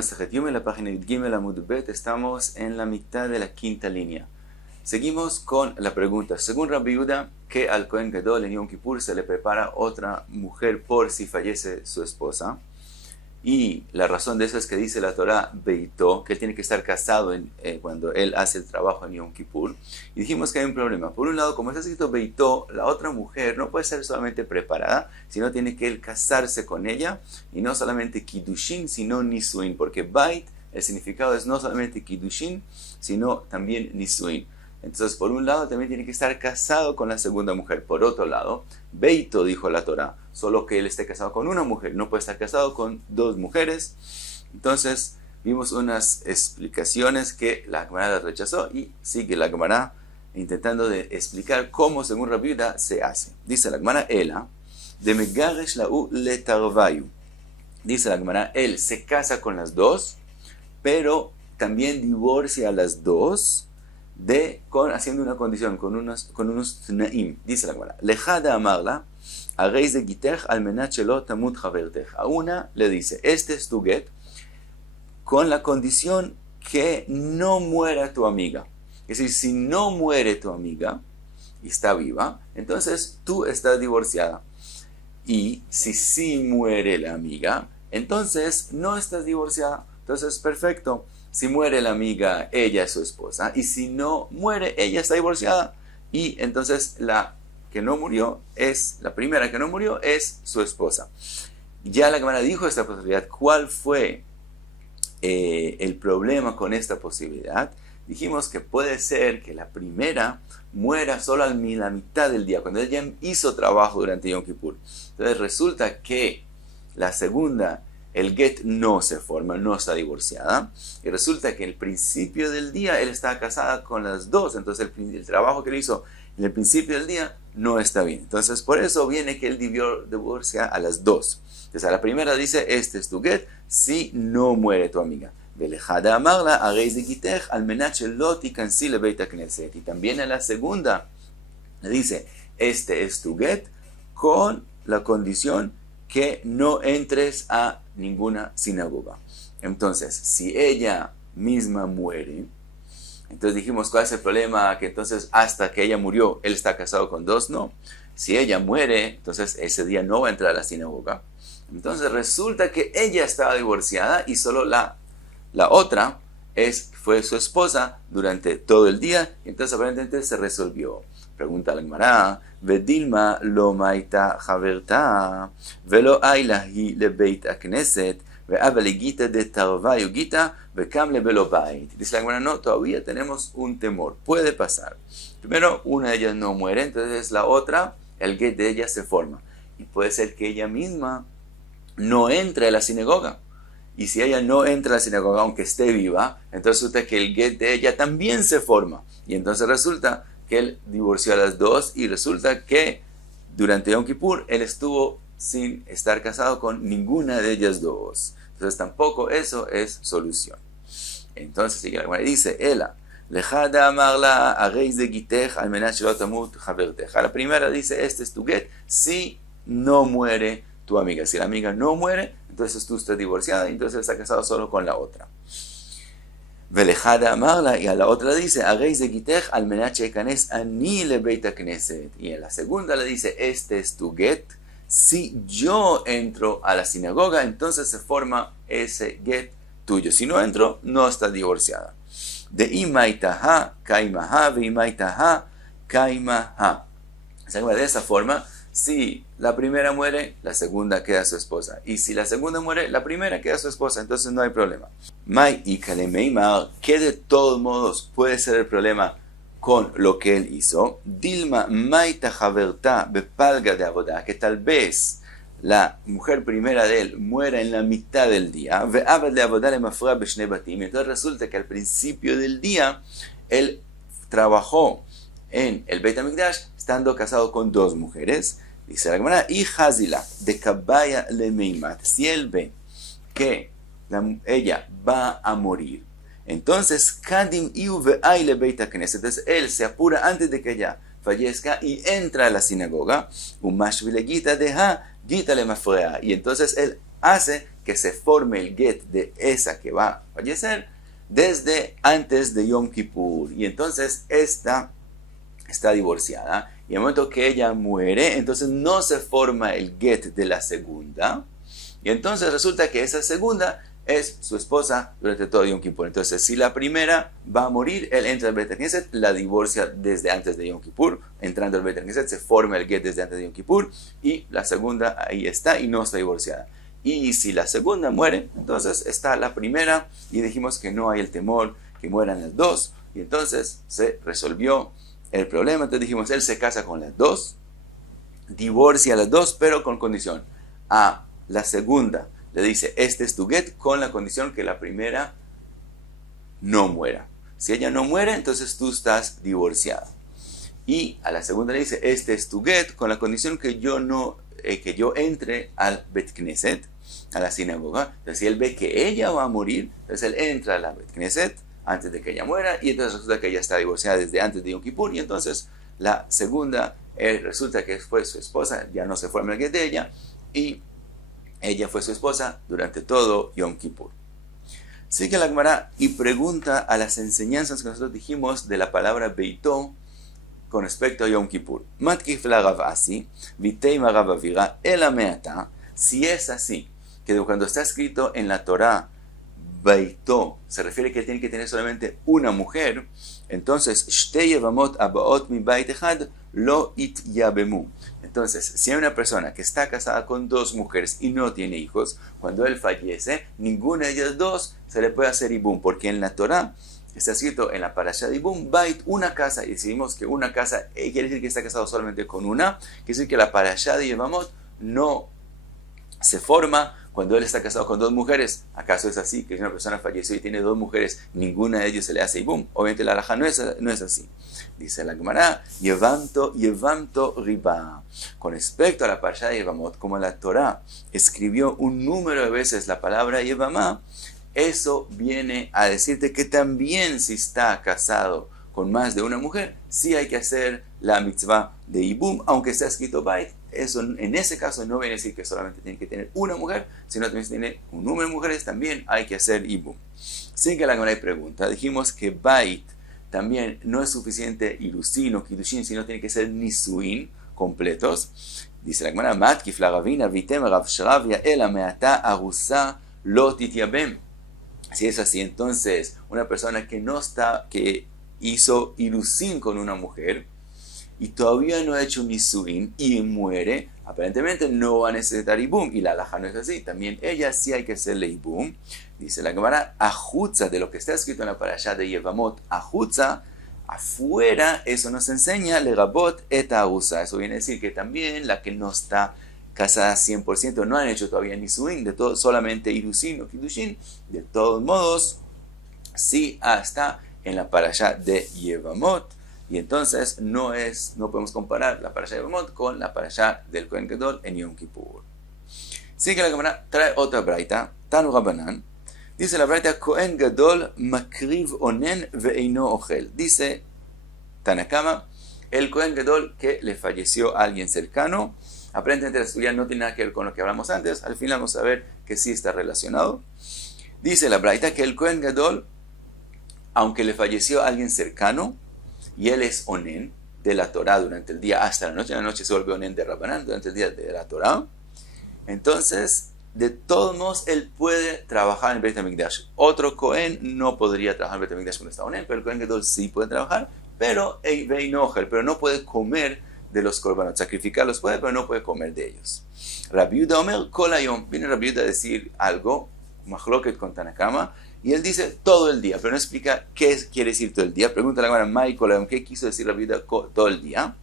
Masejet Yom, en la página Yud Gimel Amud Bet, estamos en la mitad de la quinta línea. Seguimos con la pregunta. Según Rabbi Yehuda, que al Kohen Gadol en Yom Kippur se le prepara otra mujer por si fallece su esposa. Y la razón de eso es que dice la Torah Beitó, que él tiene que estar casado cuando él hace el trabajo en Yom Kippur. Y dijimos que hay un problema. Por un lado, como está escrito Beitó, la otra mujer no puede ser solamente preparada, sino tiene que él casarse con ella. Y no solamente Kiddushin, sino Nisuin. Porque Bait, el significado es no solamente Kiddushin, sino también Nisuin. Entonces, por un lado, también tiene que estar casado con la segunda mujer. Por otro lado, Beito, dijo la Torah, solo que él esté casado con una mujer, no puede estar casado con dos mujeres. Entonces, vimos unas explicaciones que la Gemara las rechazó y sigue la Gemara intentando de explicar cómo, según Rabbi Yehuda, se hace. Dice la Gemara, Ela, de Megaresh lau letarvayu. Dice la Gemara, él se casa con las dos, pero también divorcia a las dos, haciendo una condición, con unos tnaim. Dice la Gemara, lejada amarla, haréis de gitech al menat shelo tamut havertech. A una le dice, este es tu get, con la condición que no muera tu amiga. Es decir, si no muere tu amiga y está viva, entonces tú estás divorciada. Y si sí muere la amiga, entonces no estás divorciada. Entonces, perfecto. Si muere la amiga, ella es su esposa. Y si no muere, ella está divorciada. Y entonces la primera que no murió es su esposa. Ya la Gemara dijo esta posibilidad. ¿Cuál fue el problema con esta posibilidad? Dijimos que puede ser que la primera muera solo a la mitad del día, cuando ella hizo trabajo durante Yom Kippur. Entonces resulta que la segunda, el get no se forma, no está divorciada, y resulta que el principio del día él está casada con las dos, entonces el trabajo que él hizo en el principio del día no está bien. Entonces por eso viene que él divorcia a las dos. Entonces a la primera dice, este es tu get, si no muere tu amiga. Velejada amarla, haréis de gitech, al menat shelo tikansi lebeit hakneset. Y también a la segunda le dice, este es tu get, con la condición que no entres a ninguna sinagoga. Entonces, si ella misma muere, entonces dijimos, ¿cuál es el problema? Que entonces hasta que ella murió, él está casado con dos, no. Si ella muere, entonces ese día no va a entrar a la sinagoga. Entonces resulta que ella estaba divorciada y solo la otra fue su esposa durante todo el día, y entonces aparentemente se resolvió. Pregunta la Gemara, Vedilma lo maita haverta, velo ayla hi lebeit hakneset, ve'avel gita de tarvayu gita, ve'kam lebelo bait. Dice la Gemara, no, todavía tenemos un temor, puede pasar. Primero, una de ellas no muere, entonces la otra, el get de ella se forma. Y puede ser que ella misma no entre a la sinagoga. Y si ella no entra a la sinagoga, aunque esté viva, entonces resulta que el get de ella también se forma. Y entonces resulta que él divorció a las dos y resulta que durante Yom Kippur él estuvo sin estar casado con ninguna de ellas dos. Entonces tampoco eso es solución. Entonces sigue la Gemara y dice, Ela, lejada amarla haréis de gitech al menat shelo tamut havertech. A la primera dice, este es tu get, si no muere tu amiga. Si la amiga no muere, entonces tú estás divorciada y entonces él está casado solo con la otra. Velejada amarla, y a la otra dice, haréis de gitech al menat shekanes ani lebeit hakneset. Y en la segunda le dice, este es tu get, si yo entro a la sinagoga, entonces se forma ese get tuyo. Si no entro, no estás divorciada. De imaitaha kaimaha, ve imaitaha kaimaha. De esa forma, si la primera muere, la segunda queda su esposa. Y si la segunda muere, la primera queda su esposa. Entonces no hay problema. Mai y Kalemeimar, que de todos modos puede ser el problema con lo que él hizo. Dilma Maita Haverta Bepalga de Abodá, que tal vez la mujer primera de él muera en la mitad del día. Ve'abad de Abodá le mafra b'shnei batim. Entonces resulta que al principio del día él trabajó en el Beit HaMikdash estando casado con dos mujeres. Dice la Gemara, y Hazila de Kabaya le Meimat, si él ve que ella va a morir, entonces Kadim iu ve'ay le Beit HaKnesset, entonces él se apura antes de que ella fallezca y entra a la sinagoga, Umash vile gita deja gita le mafrea, y entonces él hace que se forme el get de esa que va a fallecer desde antes de Yom Kippur. Y entonces esta está divorciada. Y en el momento que ella muere, entonces no se forma el get de la segunda. Y entonces resulta que esa segunda es su esposa durante todo Yom Kippur. Entonces, si la primera va a morir, él entra al Beit HaKnesset, la divorcia desde antes de Yom Kippur. Entrando al Beit HaKnesset, se forma el get desde antes de Yom Kippur. Y la segunda ahí está y no está divorciada. Y si la segunda muere, entonces está la primera. Y dijimos que no hay el temor que mueran las dos. Y entonces se resolvió el problema. Entonces dijimos, él se casa con las dos, divorcia a las dos, pero con condición. A la segunda le dice, este es tu get, con la condición que la primera no muera. Si ella no muere, entonces tú estás divorciada. Y a la segunda le dice, este es tu get, con la condición que yo entre al Bet Knesset, a la sinagoga. Entonces, si él ve que ella va a morir, entonces él entra a la Bet Knesset antes de que ella muera, y entonces resulta que ella está divorciada desde antes de Yom Kippur, y entonces la segunda resulta que fue su esposa, ya no se forma el get de ella, y ella fue su esposa durante todo Yom Kippur. Sigue la Gemara y pregunta a las enseñanzas que nosotros dijimos de la palabra Beitó con respecto a Yom Kippur. Matkif la Rav Asi, Viteima Rav Avira, Ela Meata. Si es así, que cuando está escrito en la Torá, Beitó, se refiere que tiene que tener solamente una mujer, entonces, Shtei Yevamot Abaot Mi Bait Echad Lo It Yabemu. Entonces, si hay una persona que está casada con dos mujeres y no tiene hijos, cuando él fallece, ninguna de ellas dos se le puede hacer ibum, porque en la Torá está escrito en la parasha de ibum, bait, una casa, y decidimos que una casa quiere decir que está casado solamente con una, quiere decir que la parasha de Yevamot no se forma cuando él está casado con dos mujeres. ¿Acaso es así? Que si una persona falleció y tiene dos mujeres, ninguna de ellas se le hace ibum. Obviamente la halajá no es así. Dice la Gemara, Yevamto riba. Con respecto a la parasha de Yevamot, como la Torá escribió un número de veces la palabra Yevamá, eso viene a decirte que también si está casado con más de una mujer, sí hay que hacer la mitzvah de ibum, aunque está escrito bait. Eso, en ese caso no viene a decir que solamente tiene que tener una mujer, sino también si tiene un número de mujeres, también hay que hacer ibum. Sigue la Gemara y pregunta, dijimos que bait también no es suficiente ilusin o kidushin, sino tiene que ser nisuin completos. Dice la Gemara, matkif la ravina vitem rav shravia ela meata arusa lo tityabem. Si es así, entonces una persona que hizo ilusin con una mujer y todavía no ha hecho nisuin y muere, aparentemente no va a necesitar ibum, y la halajá no es así, también ella sí hay que hacerle ibum. Dice la Gemara, ajutza, de lo que está escrito en la parashá de Yevamot, ajutza, afuera, eso nos enseña, lerabot et arusa, eso viene a decir que también la que no está casada 100%, no han hecho todavía nisuin, de todo, solamente ilusin o kidushin, de todos modos, sí está en la parashá de Yevamot. Y entonces no podemos comparar la parashá de Yevamot con la parashá del Kohen Gadol en Yom Kippur. Sigue la Gemara, trae otra braita, Tanu Rabbanan. Dice la braita, Kohen Gadol makriv onen ve'eino ochel. Dice Tanakama, el Kohen Gadol que le falleció a alguien cercano. Aparentemente la estudia no tiene nada que ver con lo que hablamos antes. Al final vamos a ver que sí está relacionado. Dice la braita que el Kohen Gadol, aunque le falleció a alguien cercano, y él es onen de la Torá durante el día hasta la noche. En la noche se vuelve onen de Rabbanán durante el día de la Torá. Entonces, de todos modos, él puede trabajar en el Beit HaMikdash. Otro Cohen no podría trabajar en el Beit HaMikdash cuando está onen, pero el Cohen Gadol sí puede trabajar, pero no puede comer de los korbanot. Sacrificarlos puede, pero no puede comer de ellos. Rabbi Yehuda Omer Kol Hayom. Viene Rabbi Yehuda a decir algo, Machloket con Tanakama, y él dice todo el día, pero no explica qué quiere decir todo el día. Pregunta a la Gemara, Michael, ¿qué quiso decir la vida todo el día?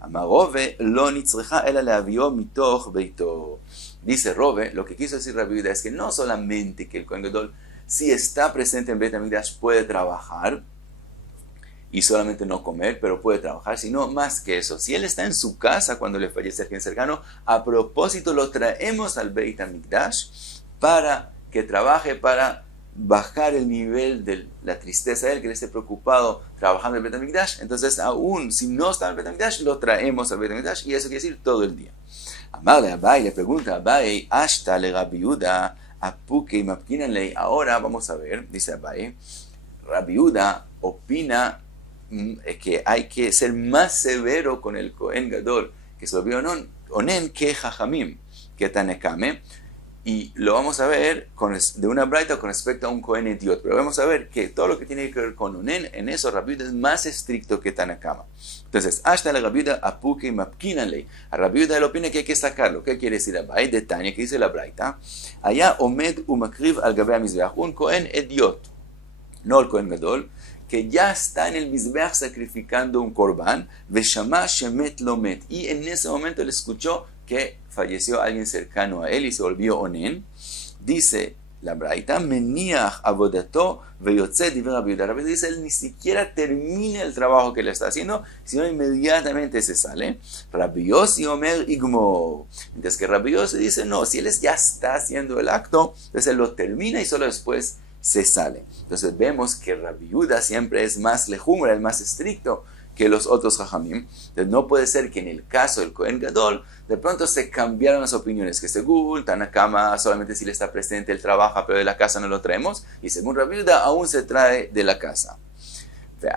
Amarove lo nitzrecha ela leavio mitoch beito. Dice Rove, lo que quiso decir la vida es que no solamente que el Kohen Gadol, si está presente en Beit HaMikdash, puede trabajar y solamente no comer, pero puede trabajar, sino más que eso. Si él está en su casa cuando le fallece alguien cercano, a propósito lo traemos al Beit HaMikdash para que trabaje, para bajar el nivel de la tristeza de él, que él esté preocupado trabajando en el Beit HaMikdash. Entonces, aún si no está en el Beit HaMikdash, lo traemos al Beit HaMikdash, y eso quiere decir todo el día. Amarle a Abai, le pregunta a Abai, Ashta le Rabbi Yehuda, apuke y mapkinan ley. Ahora vamos a ver, dice Abaye, Rabbi Yehuda opina que hay que ser más severo con el Kohen Gadol, que se volvió onen que Jajamim, que Tanekame, y lo vamos a ver de una braita con respecto a un Kohen idiot, pero vamos a ver que todo lo que tiene que ver con onen, en eso Rabbi Yehuda es más estricto que Tanakama. Entonces, hasta la Rabbi Yehuda apuke y mapkinan ley. A Rabbi Yehuda él opina que hay que sacarlo. ¿Qué quiere decir Abai? De Tania, que dice la braita, allá omed umakriv al gabe mizbeach, un Kohen idiot, no el Kohen Gadol, que ya está en el Mizbeach sacrificando un korban, Veshama shemet lo met, y en ese momento él escuchó que falleció alguien cercano a él y se volvió onen. Dice la braita, meniach avodato veyotze divrei Rabbi Yehuda. Rabbi Yehuda dice, él ni siquiera termina el trabajo que le está haciendo, sino inmediatamente se sale. Rabbi Yossi omer igmo. Mientras que Rabbi Yossi dice, no, si él ya está haciendo el acto, entonces él lo termina y solo después se sale. Entonces vemos que Rabbi Yehuda siempre es más lejumra, es más estricto que los otros Jajamim. Entonces no puede ser que en el caso del Kohen Gadol de pronto se cambiaron las opiniones, que según Tanakama solamente si le está presente él trabaja, pero de la casa no lo traemos, y según Rabbi Yehuda aún se trae de la casa.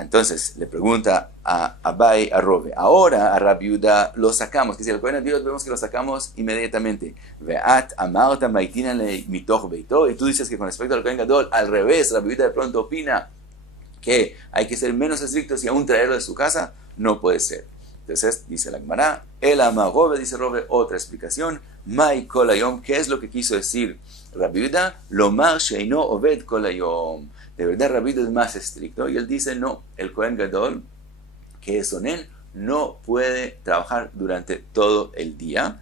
Entonces le pregunta a Abai, a Rove, ahora a Rabbi Yehuda lo sacamos, que si el Kohen Gadol vemos que lo sacamos inmediatamente. Veat amarta maitina mitoch beito, y tú dices que con respecto al Kohen Gadol al revés, Rabbi Yehuda de pronto opina que hay que ser menos estrictos y aún traerlo de su casa. No puede ser. Entonces dice la Gemara, el ama Rove, dice Rove, otra explicación, mai kol hayom, ¿qué es lo que quiso decir Rabbi Yehuda? Lomar sheino oved kol hayom. De verdad Rabbi Yehuda es más estricto y él dice no, el Kohen Gadol, que es onen, no puede trabajar durante todo el día,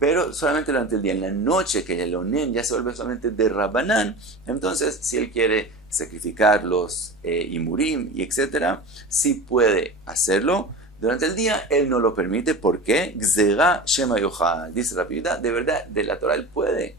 pero solamente durante el día. En la noche que el onen ya se vuelve solamente de Rabanán, entonces si él quiere sacrificar los imurim y etcétera, sí puede hacerlo. Durante el día él no lo permite. ¿Por qué? Gzera shema yochal. Dice Rabbi Yehuda, de verdad, de la Torah él puede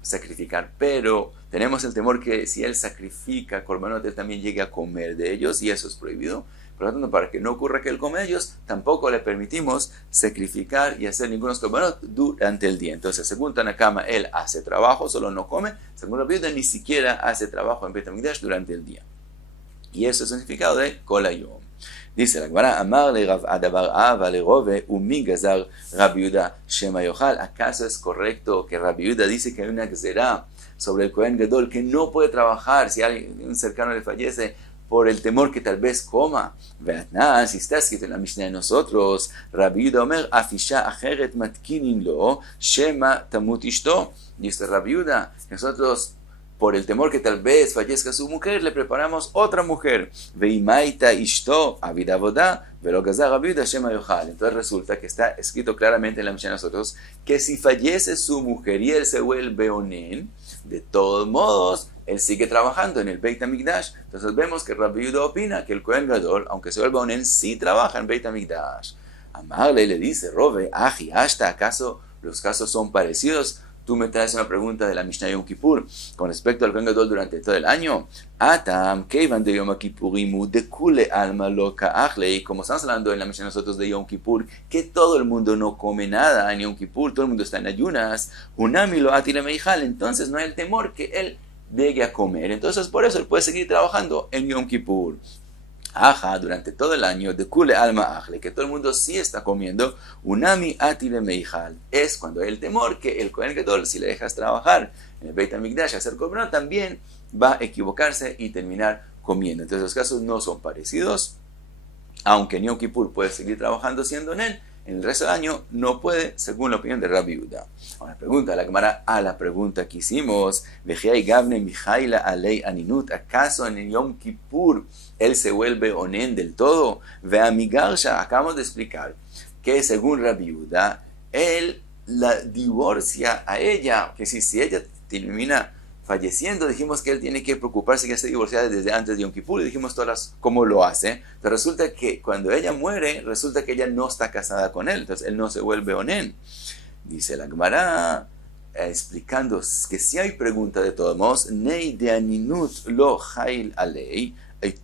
sacrificar, pero tenemos el temor que si él sacrifica korbanot, él también llegue a comer de ellos y eso es prohibido. Por lo tanto, para que no ocurra que él come de ellos, tampoco le permitimos sacrificar y hacer ningunos korbanot durante el día. Entonces, según Tanakama, él hace trabajo, solo no come. Según Rabbi Yehuda, ni siquiera hace trabajo en Beit HaMikdash durante el día. Y eso es el significado de Kol Hayom. Dice la Gemara, Amar le Rav Adabar Ava le Rove umi gazar Rabbi Yehuda shema yochal. ¿Acaso es correcto que Rabbi Yehuda dice que hay una gzera sobre el Kohen Gadol que no puede trabajar si un cercano le fallece por el temor que tal vez coma? Veatnan, si está escrito en la Mishnah de nosotros, Rabbi Yehuda Omer afisha acheret matkinin lo shema tamut ishto. Dice Rabbi Yehuda, nosotros por el temor que tal vez fallezca su mujer, le preparamos otra mujer. Veimaita ishto avidavoda velo gazar Rabbi Yehuda shema yochal. Entonces resulta que está escrito claramente en la Mishnah de nosotros que si fallece su mujer y él se vuelve onen, de todos modos él sigue trabajando en el Beit HaMikdash. Entonces vemos que Rabbi Yehuda opina que el Kohen Gadol, aunque se vuelva onen, sí trabaja en Beit HaMikdash. Amarle le dice, Rove, aji, hasta ¿acaso los casos son parecidos? Tú me traes una pregunta de la Mishnah Yom Kippur con respecto al Kohen Gadol durante todo el año. Atam, keivan de Yom Kippurimu, de kule alma loka achlei. Como estamos hablando en la Mishnah nosotros de Yom Kippur, que todo el mundo no come nada en Yom Kippur, todo el mundo está en ayunas. Unami lo atile meijal, entonces no hay el temor que él llegue a comer. Entonces por eso él puede seguir trabajando en Yom Kippur. Aja, durante todo el año, de kule alma ajle, que todo el mundo sí está comiendo, unami atile meijal, es cuando hay el temor que el Kohen Gadol, si le dejas trabajar en el Beit HaMikdash, hacer korbanot, también va a equivocarse y terminar comiendo. Entonces los casos no son parecidos, aunque en Yom Kippur puede seguir trabajando siendo onen, en el resto del año no puede, según la opinión de Rabbi Yehuda. Ahora pregunta la Gemara a la pregunta que hicimos, Vejiai Gavne Mijaila Alei Aninut, ¿acaso en el Yom Kippur él se vuelve onen del todo? Veamigarsha, acabamos de explicar que según Rabbi Yehuda, él la divorcia a ella, que si ella termina falleciendo, dijimos que él tiene que preocuparse que esté divorciada desde antes de Yom Kippur, y dijimos todas cómo lo hace, pero resulta que cuando ella muere, resulta que ella no está casada con él, entonces él no se vuelve onen. Dice la Gemara, explicando que si hay pregunta de todos modos, nei de aninut lo jail alei,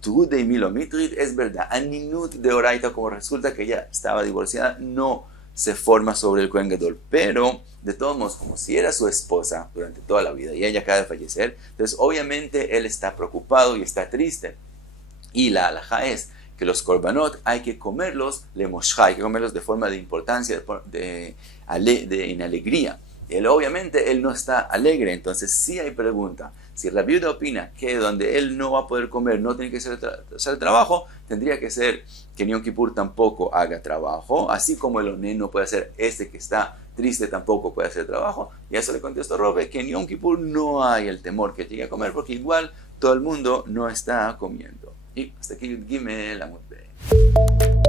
tú de milomitrid, es verdad, aninut de oraita, como resulta que ella estaba divorciada, no se forma sobre el Kohen Gadol. Pero, de todos modos, como si era su esposa durante toda la vida y ella acaba de fallecer, entonces obviamente él está preocupado y está triste. Y la halajá es que los korbanot hay que comerlos lemoshá, hay que comerlos de forma de importancia, en alegría. Obviamente él no está alegre, entonces sí hay pregunta. Si la viuda opina que donde él no va a poder comer, no tiene que hacer trabajo, tendría que ser que Yom Kippur tampoco haga trabajo, así como el oné no puede hacer, que está triste tampoco puede hacer trabajo. Y a eso le contestó Robe, que en Yom Kippur no hay el temor que llegue a comer, porque igual todo el mundo no está comiendo. Y hasta aquí Gimel Amud Bey.